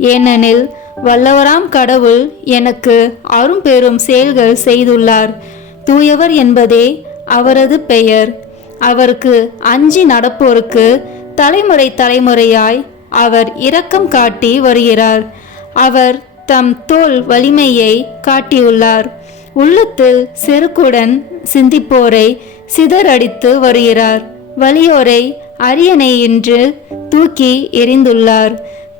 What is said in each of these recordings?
ஏனெனில் வல்லவராம் கடவுள் எனக்கு அரும்பெரும் செயல்கள் செய்துள்ளார். தூயவர் என்பதே அவரது பெயர். அவருக்கு அஞ்சி நடப்போருக்கு தலைமுறை தலைமுறையாய் அவர் இரக்கம் காட்டி வருகிறார். அவர் தம் தோல் வலிமையை காட்டியுள்ளார். உள்ளத்தில் செருக்குடன் சிந்திப்போரை சிதறடித்து வருகிறார். வலியோரை அரியணை என்று தூக்கி எறிந்துள்ளார்.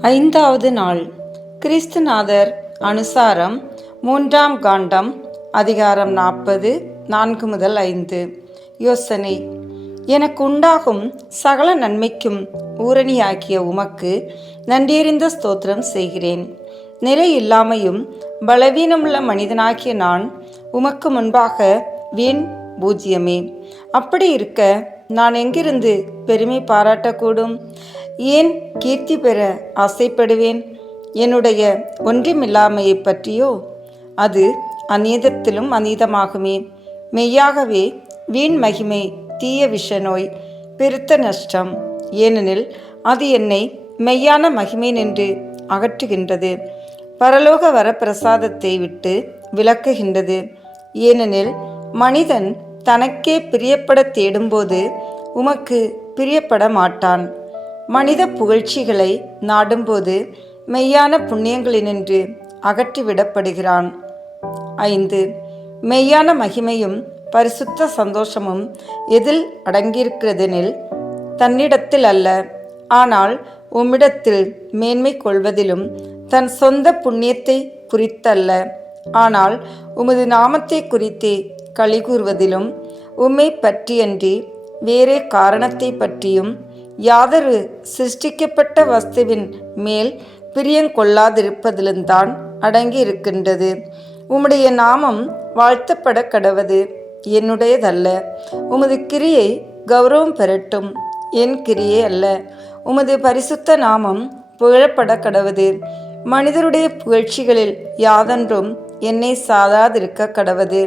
ஐந்தாவது நாள். கிறிஸ்துநாதர் அனுசாரம் மூன்றாம் காண்டம் அதிகாரம் நாற்பது நான்கு முதல் ஐந்து. யோசனை எனக்கு உண்டாகும் சகல நன்மைக்கும் ஊரணியாக்கிய உமக்கு நன்றியறிந்த ஸ்தோத்திரம் செய்கிறேன். நிலை இல்லாமையும் பலவீனமுள்ள மனிதனாகிய நான் உமக்கு முன்பாக வீண் பூஜ்யமே. அப்படி இருக்க நான் எங்கிருந்து பெருமை பாராட்டக்கூடும்? ஏன் கீர்த்தி பெற ஆசைப்படுவேன்? என்னுடைய ஒன்றுமில்லாமையை பற்றியோ? அது அநீதத்திலும் அநீதமாகுமே. மெய்யாகவே வீண் மகிமை தீய விஷ நோய் பெருத்த நஷ்டம். ஏனெனில் அது என்னை மெய்யான மகிமை நின்று அகற்றுகின்றது. பரலோக வரப்பிரசாதத்தை விட்டு விளக்குகின்றது ஏனெனில் மனிதன் தனக்கே பிரியப்பட தேடும்போது உமக்கு பிரியப்பட மாட்டான் மனித புகழ்ச்சிகளை நாடும்போது மெய்யான புண்ணியங்களினின்று அகற்றிவிடப்படுகிறான். ஐந்து. மெய்யான மகிமையும் பரிசுத்த சந்தோஷமும் எதில் அடங்கியிருக்கிறதெனில் தன்னிடத்தில் அல்ல. ஆனால் உம்மிடத்தில் மேன்மை கொள்வதிலும் தன் சொந்த புண்ணியத்தை குறித்தல்ல. ஆனால் உமது நாமத்தை குறித்தே களி கூறுவதிலும் உம்மை பற்றியன்றி வேறே காரணத்தை பற்றியும் யாதொரு சிருஷ்டிக்கப்பட்ட வஸ்துவின் மேல் பிரியங்கொள்ளாதிருப்பதிலும்தான் அடங்கி இருக்கின்றது உம்முடைய நாமம் வாழ்த்தப்பட கடவது என்னுடையதல்ல. உமது கிரியை கௌரவம் பெறட்டும் என் கிரியே அல்ல. உமது பரிசுத்த நாமம் புகழப்பட கடவது. மனிதருடைய புகழ்ச்சிகளில் யாதொன்றும் என்னை சாதாதிருக்க கடவது.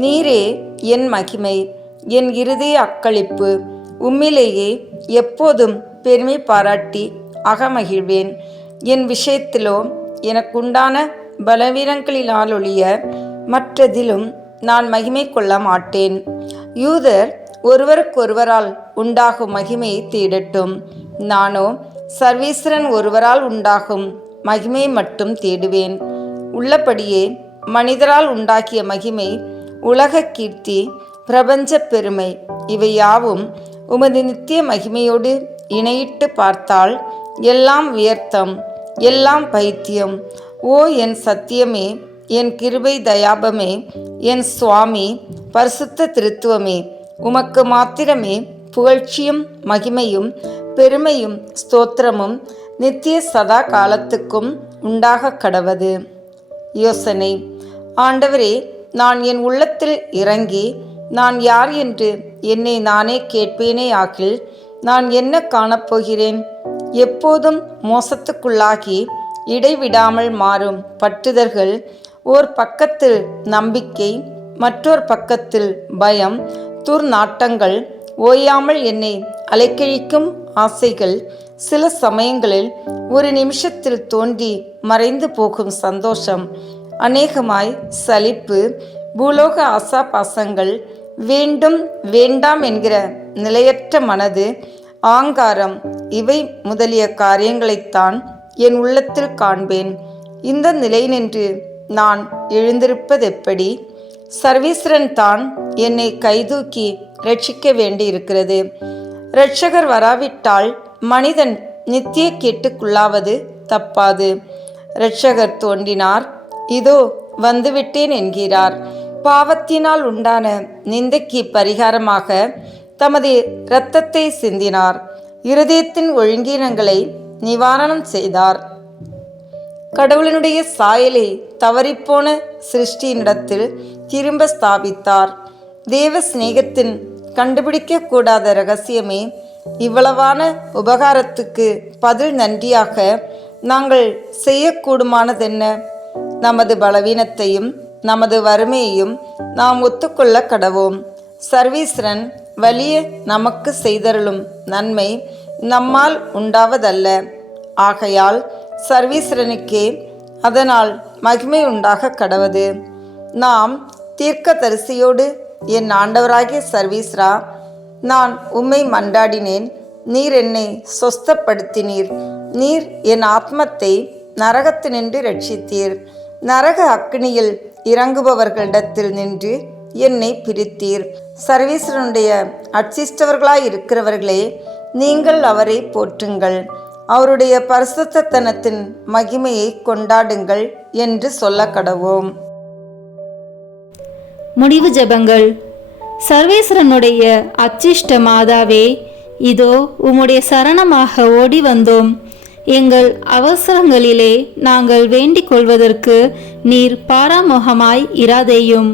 நீரே என் மகிமை என் இருதய அக்களிப்பு. உம்மிலேயே எப்போதும் பெருமை பாராட்டி அகமகிழ்வேன். என் விஷயத்திலோ எனக்குண்டான பலவீனங்களினாலொழிய மற்றதிலும் நான் மகிமை கொள்ள மாட்டேன். யூதர் ஒருவருக்கொருவரால் உண்டாகும் மகிமையை தேடட்டும். நானோ சர்வீஸ்வரன் ஒருவரால் உண்டாகும் மகிமையை மட்டும் தேடுவேன். உள்ளபடியே மனிதரால் உண்டாக்கிய மகிமை உலக கீர்த்தி பிரபஞ்ச பெருமை இவை யாவும் உமது நித்திய மகிமையோடு இணையிட்டு பார்த்தால் எல்லாம் வியர்த்தம் எல்லாம் பைத்தியம். ஓ என் சத்தியமே என் கிருபை தயாபமே என் சுவாமி பரிசுத்த திருத்துவமே உமக்கு மாத்திரமே புகழ்ச்சியும் மகிமையும் பெருமையும் ஸ்தோத்திரமும் நித்திய சதா காலத்துக்கும் உண்டாக கடவது. யோசனை. ஆண்டவரே நான் என் உள்ளத்தில் இறங்கி நான் யார் என்று என்னை நானே கேட்பேனே ஆகில் நான் என்ன காணப்போகிறேன்? எப்போதும் மோசத்துக்குள்ளாகி இடைவிடாமல் மாறும் பட்டுதல்கள் ஓர் பக்கத்தில் நம்பிக்கை மற்றொரு பக்கத்தில் பயம் துர்நாட்டங்கள் ஓயாமல் என்னை அலைக்கழிக்கும் ஆசைகள் சில சமயங்களில் ஒரு நிமிஷத்தில் தோன்றி மறைந்து போகும் சந்தோஷம். அநேகமாய் சலிப்பு பூலோக ஆசாபாசங்கள் வேண்டும் வேண்டாம் என்கிற நிலையற்ற மனது ஆங்காரம் இவை முதலிய காரியங்களைத்தான் என் உள்ளத்தில் காண்பேன். இந்த நிலை நின்று நான் எழுந்திருப்பதெப்படி? சர்வீஸ்வரன் தான் என்னை கைதூக்கி ரட்சிக்க வேண்டியிருக்கிறது. ரட்சகர் வராவிட்டால் மனிதன் நித்திய கேட்டுக்குள்ளாவது தப்பாது. ரட்சகர் தோன்றினார் இதோ வந்துவிட்டேன் என்கிறார். பாவத்தினால் உண்டான நிந்தைக்கு பரிகாரமாக தமது இரத்தத்தை சிந்தினார். இருதயத்தின் ஒழுங்கீனங்களை நிவாரணம் செய்தார். கடவுளினுடைய சாயலை தவறிப்போன சிருஷ்டியினிடத்தில் திரும்ப ஸ்தாபித்தார். தேவ சிநேகத்தின் கண்டுபிடிக்க கூடாத ரகசியமே இவ்வளவான உபகாரத்துக்கு பதில் நன்றியாக நாங்கள் செய்யக்கூடுமானதென்ன? நமது பலவீனத்தையும் நமது வறுமையையும் நாம் ஒத்துக்கொள்ள கடவோம். சர்வீஸ்ரன் வலிய நமக்கு செய்தருளும் நன்மை நம்மால் உண்டாவதல்ல. ஆகையால் சர்வீஸ்ரனுக்கே அதனால் மகிமை உண்டாக கடவது. நாம் தீர்க்க தரிசியோடு என் ஆண்டவராகிய சர்வீஸ்ரா நான் உம்மை மன்றாடினேன். நீர் என்னை சொஸ்தப்படுத்தினீர். நீர் என் ஆத்மத்தை நரகத்தினின்று ரட்சித்தீர். நரக அக்னியில் இறங்குபவர்களிடத்தில் நின்று என்னை பிரித்தீர். சர்வீஸ்வரனுடைய அச்சிஷ்டவர்களாய் இருக்கிறவர்களே நீங்கள் அவரை போற்றுங்கள். அவருடைய பரிசுத்தத்தனத்தின் மகிமையை கொண்டாடுங்கள் என்று சொல்ல கடவோம் முடிவு ஜெபங்கள். சர்வேஸ்வரனுடைய அச்சிஷ்ட மாதாவே இதோ உம்முடைய சரணமாக ஓடி வந்தோம் எங்கள் அவசரங்களிலே நாங்கள் வேண்டிக் கொள்வதற்கு நீர் பாராமுகமாய் இராதேயும்.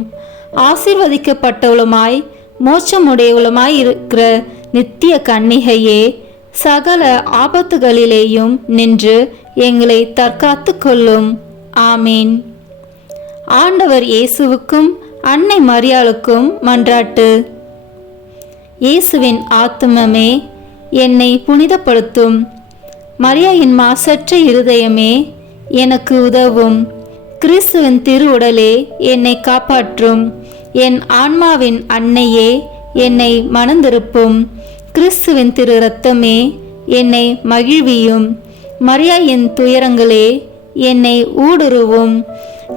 ஆசிர்வதிக்கப்பட்டவளுமாய் மோட்சமுடையவளுமாய் இருக்கிற நித்திய கன்னிகையே சகல ஆபத்துகளிலேயும் நின்று எங்களை தற்காத்து கொள்ளும் ஆமீன். ஆண்டவர் இயேசுவுக்கும் அன்னை மரியாளுக்கும் மன்றாட்டு. இயேசுவின் ஆத்துமமே என்னை புனிதப்படுத்தும். மரியாயின் மாசற்ற இருதயமே எனக்கு உதவும். கிறிஸ்துவின் திருவுடலே என்னை காப்பாற்றும். என் ஆன்மாவின் அன்னையே என்னை மணந்திருப்பும். கிறிஸ்துவின் திரு ரத்தமே என்னை மகிழ்வியும். மரியாயின் துயரங்களே என்னை ஊடுருவும்.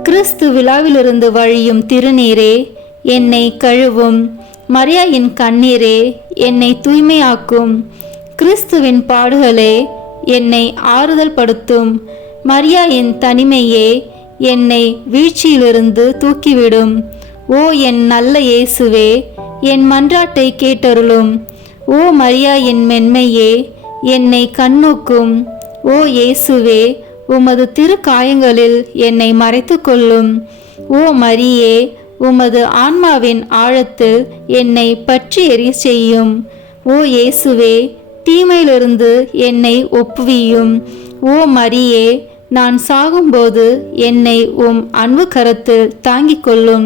கிறிஸ்து விழாவிலிருந்து வழியும் திருநீரே என்னை கழுவும். மரியாயின் கண்ணீரே என்னை தூய்மையாக்கும். கிறிஸ்துவின் பாடுகளே என்னை ஆறுதல் படுத்தும். மரியாயின் தனிமையே என்னை வீழ்ச்சியிலிருந்து தூக்கிவிடும். ஓ என் நல்ல இயேசுவே என் மன்றாட்டை கேட்டருளும். ஓ மரியாயின் மென்மையே என்னை கண்ணோக்கும். ஓ இயேசுவே உமது திருக்காயங்களில் என்னை மறைத்து கொள்ளும் ஓ மரியே உமது ஆன்மாவின் ஆழத்தில் என்னை பற்றி எரிய செய்யும். ஓ இயேசுவே தீமையிலிருந்து என்னை ஒப்புவியும். ஓ மரியே நான் சாகும்போது என்னை உம் அன்பு கரத்தில் தாங்கிக் கொள்ளும்.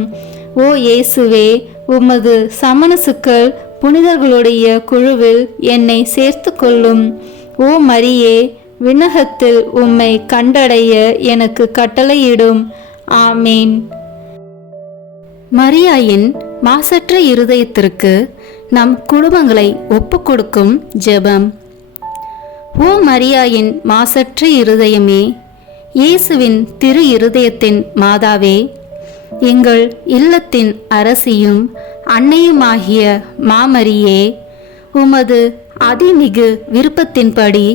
ஓ இயேசுவே உமது சமணசுக்கள் புனிதர்களுடைய குழுவில் என்னை சேர்த்து கொள்ளும். ஓ மரியே விண்ணகத்தில் உம்மை கண்டடைய எனக்கு கட்டளையிடும். ஆமீன். மரியாயின் மாசற்ற இருதயத்திற்கு நம் குடும்பங்களை ஒப்புக்கொடுக்கும் ஜெபம். ஓ மரியாயின் மாசற்ற இருதயமே இயேசுவின் திரு இருதயத்தின் மாதாவே எங்கள் இல்லத்தின் அரசியும் அன்னையுமாகிய மாமரியே உமது அதிமிகு விருப்பத்தின்படி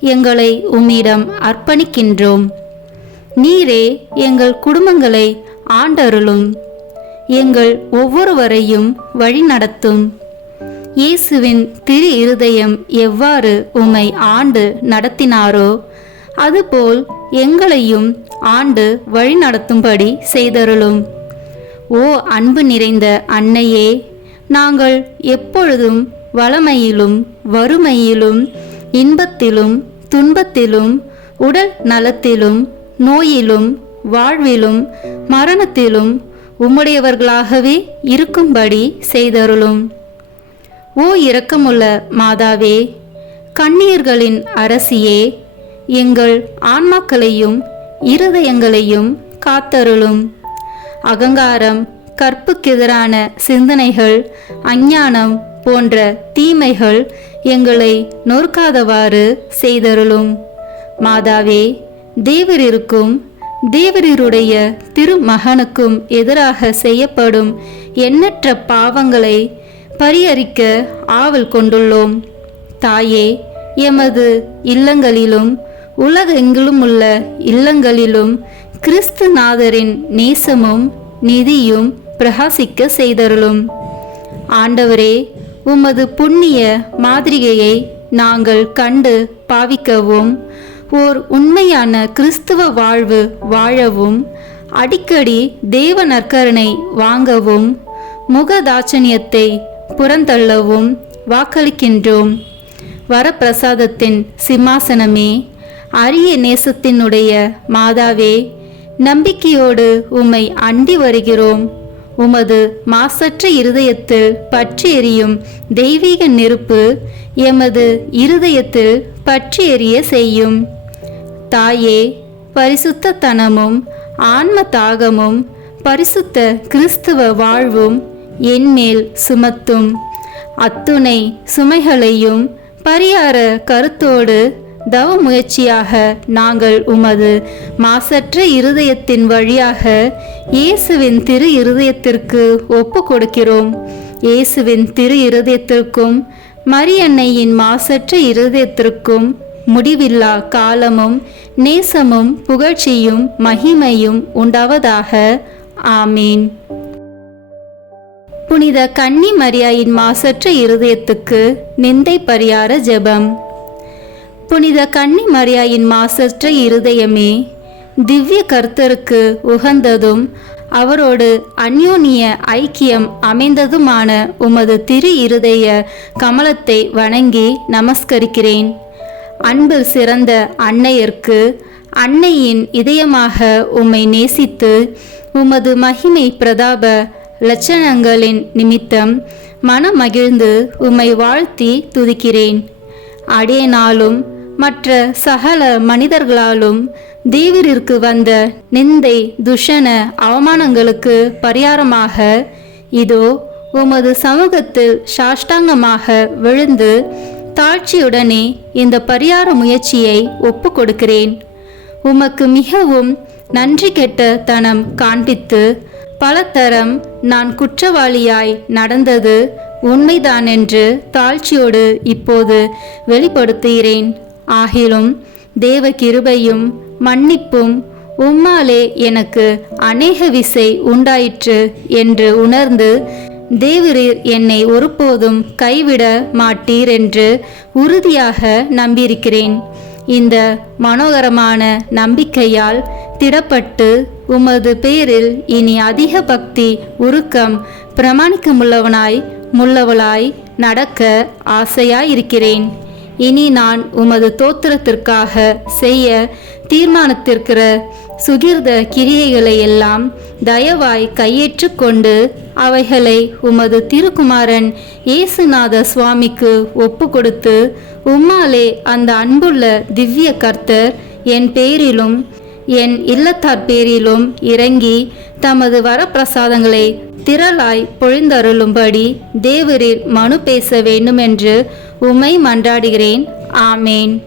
எங்களை உம்மிடம் அர்ப்பணிக்கின்றோம். நீரே எங்கள் குடும்பங்களை ஆண்டருளும். எங்கள் ஒவ்வொருவரையும் வழிநடத்தும். இயேசுவின் திரு இருதயம் எவ்வாறு உம்மை ஆண்டு நடத்தினாரோ அதுபோல் எங்களையும் ஆண்டு வழிநடத்தும்படி செய்தருளும். ஓ அன்பு நிறைந்த அன்னையே நாங்கள் எப்பொழுதும் வளமையிலும் வறுமையிலும் இன்பத்திலும் துன்பத்திலும் உடல் நலத்திலும் நோயிலும் வாழ்விலும் மரணத்திலும் உம்முடையவர்களாகவே இருக்கும்படி செய்தருளும். ஓ இரக்கமுள்ள மாதாவே கண்ணீர்களின் அரசியே எங்கள் ஆன்மாக்களையும் இருதயங்களையும் காத்தருளும். அகங்காரம் கற்புக்கெதிரான சிந்தனைகள் அஞ்ஞானம் போன்ற தீமைகள் எங்களை நொறுக்காதவாறு செய்தருளும். மாதாவே தேவரிருக்கும் தேவரீருடைய திருமகனுக்கும் எதிராக செய்யப்படும் எண்ணற்ற பாவங்களை பரிகரிக்க ஆவல் கொண்டுள்ளோம். தாயே எமது இல்லங்களிலும் உலகெங்கிலும் உள்ள இல்லங்களிலும் கிறிஸ்துநாதரின் நேசமும் நிதியும் பிரகாசிக்க செய்தருளும். ஆண்டவரே உமது புண்ணிய மாதிரிகையை நாங்கள் கண்டு பாவிக்கவும் ஓர் உண்மையான கிறிஸ்துவ வாழ்வு வாழவும் அடிக்கடி தேவ நற்கரணை வாங்கவும் முகதாட்சணியத்தை புறந்தள்ளவும் வாக்களிக்கின்றோம். வரப்பிரசாதத்தின் சிம்மாசனமே அரிய நேசத்தினுடைய மாதாவே நம்பிக்கையோடு உம்மை அண்டி வருகிறோம். உமது மாசற்ற இருதயத்தில் பற்றி எரியும் தெய்வீக நெருப்பு எமது இருதயத்தில் பற்றி எரிய செய்யும். தாயே பரிசுத்த தனமும் ஆன்ம தாகமும் பரிசுத்த கிறிஸ்துவ வாழ்வும் என்மேல் சுமத்தும். அத்துணை சுமைகளையும் பரியார கருத்தோடு தவ முயற்சியாக நாங்கள் உமது மாசற்ற இருதயத்தின் வழியாக இயேசுவின் திரு இருதயத்திற்கு ஒப்பு கொடுக்கிறோம். இயேசுவின் திரு இருதயத்திற்கும் மரியன்னையின் மாசற்ற இருதயத்திற்கும் முடிவில்லா காலமும் நேசமும் புகழ்ச்சியும் மகிமையும் உண்டாவதாக. ஆமீன். புனித கன்னி மரியாயின் மாசற்ற இருதயத்துக்கு நிந்தை பரியார ஜெபம். புனித கன்னி மரியாயின் மாசற்ற இருதயமே திவ்ய கர்த்தருக்கு உகந்ததும் அவரோடு அந்யோனிய ஐக்கியம் அமைந்ததுமான உமது திரு இருதய கமலத்தை வணங்கி நமஸ்கரிக்கிறேன். அன்பு சிறந்த அன்னையர்க்கு அன்னையின் இதயமாக உம்மை நேசித்து உமது மகிமை பிரதாப லட்சணங்களின் நிமித்தம் மனமகிழ்ந்து உம்மை வாழ்த்தி துதிக்கிறேன். அடியனாலும் மற்ற சகல மனிதர்களாலும் தீவிரிற்கு வந்த நிந்தை துஷண அவமானங்களுக்கு பரிகாரமாக இதோ உமது சமூகத்தில் சாஷ்டாங்கமாக விழுந்து தாழ்ச்சியுடனே இந்த பரிகார முயற்சியை ஒப்பு கொடுக்கிறேன். உமக்கு மிகவும் நன்றி கெட்ட தனம் காண்பித்து பலதரம் நான் குற்றவாளியாய் நடந்தது உண்மைதான் என்று தாழ்ச்சியோடு இப்போது வெளிப்படுத்துகிறேன். ஆகிலும் தேவ கிருபையும் மன்னிப்பும் உம்மாலே எனக்கு அநேக விசை உண்டாயிற்று என்று உணர்ந்து தேவரீர் என்னை ஒருபோதும் கைவிட மாட்டீர் என்று உறுதியாக நம்பியிருக்கிறேன். இந்த மனோகரமான நம்பிக்கையால் திடப்பட்டு உமது பேரில் இனி அதிக பக்தி உருக்கம் பிரமாணிக்கமுள்ளவனாய் முள்ளவளாய் நடக்க ஆசையாயிருக்கிறேன். இனி நான் உமது தோத்திரத்திற்காக செய்ய தீர்மானித்திருக்கிற சுகிர்த கிரியைகளை எல்லாம் தயவாய் கையேற்றுக்கொண்டு அவைகளை உமது திருக்குமாரன் இயேசுநாத சுவாமிக்கு ஒப்பு கொடுத்து உம்மாலே அந்த அன்புள்ள திவ்ய கர்த்தர் என் பேரிலும் என் இல்லத்தார் பேரிலும் இறங்கி தமது வரப்பிரசாதங்களை திரளாய் பொழிந்தருளும்படி தேவரீர் மனு பேச வேண்டுமென்று உமை மன்றாடுகிறேன். ஆமேன்.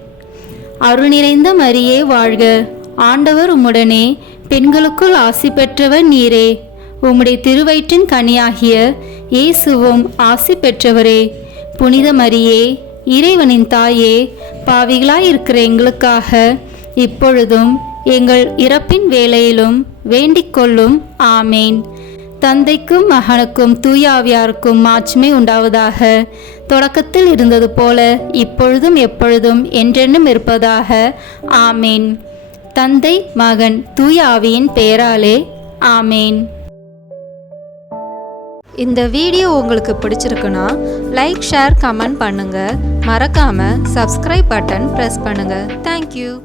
அருள் நிறைந்த மரியே வாழ்க. ஆண்டவர் உம்முடனே பெண்களுக்குள் ஆசி பெற்றவர் நீரே. உம்முடைய திருவயிற்றின் கனியாகிய இயேசுவும் ஆசி பெற்றவரே. புனித மரியே இறைவனின் தாயே பாவிகளாயிருக்கிற எங்களுக்காக இப்பொழுதும் எங்கள் இறப்பின் வேளையிலும் வேண்டிக் கொள்ளும் ஆமேன். தந்தைக்கும் மகனுக்கும் தூயாவியாருக்கும் மாட்சிமை உண்டாவதாக. தொடக்கத்தில் இருந்தது போல இப்பொழுதும் எப்பொழுதும் என்றென்னும் இருப்பதாக. ஆமேன். தந்தை மகன் தூயாவியின் பெயராலே ஆமேன். இந்த வீடியோ உங்களுக்கு பிடிச்சிருக்குன்னா லைக் ஷேர் கமெண்ட் பண்ணுங்கள் மறக்காமல் சப்ஸ்கிரைப் பட்டன் ப்ரெஸ் பண்ணுங்கள் தேங்க்யூ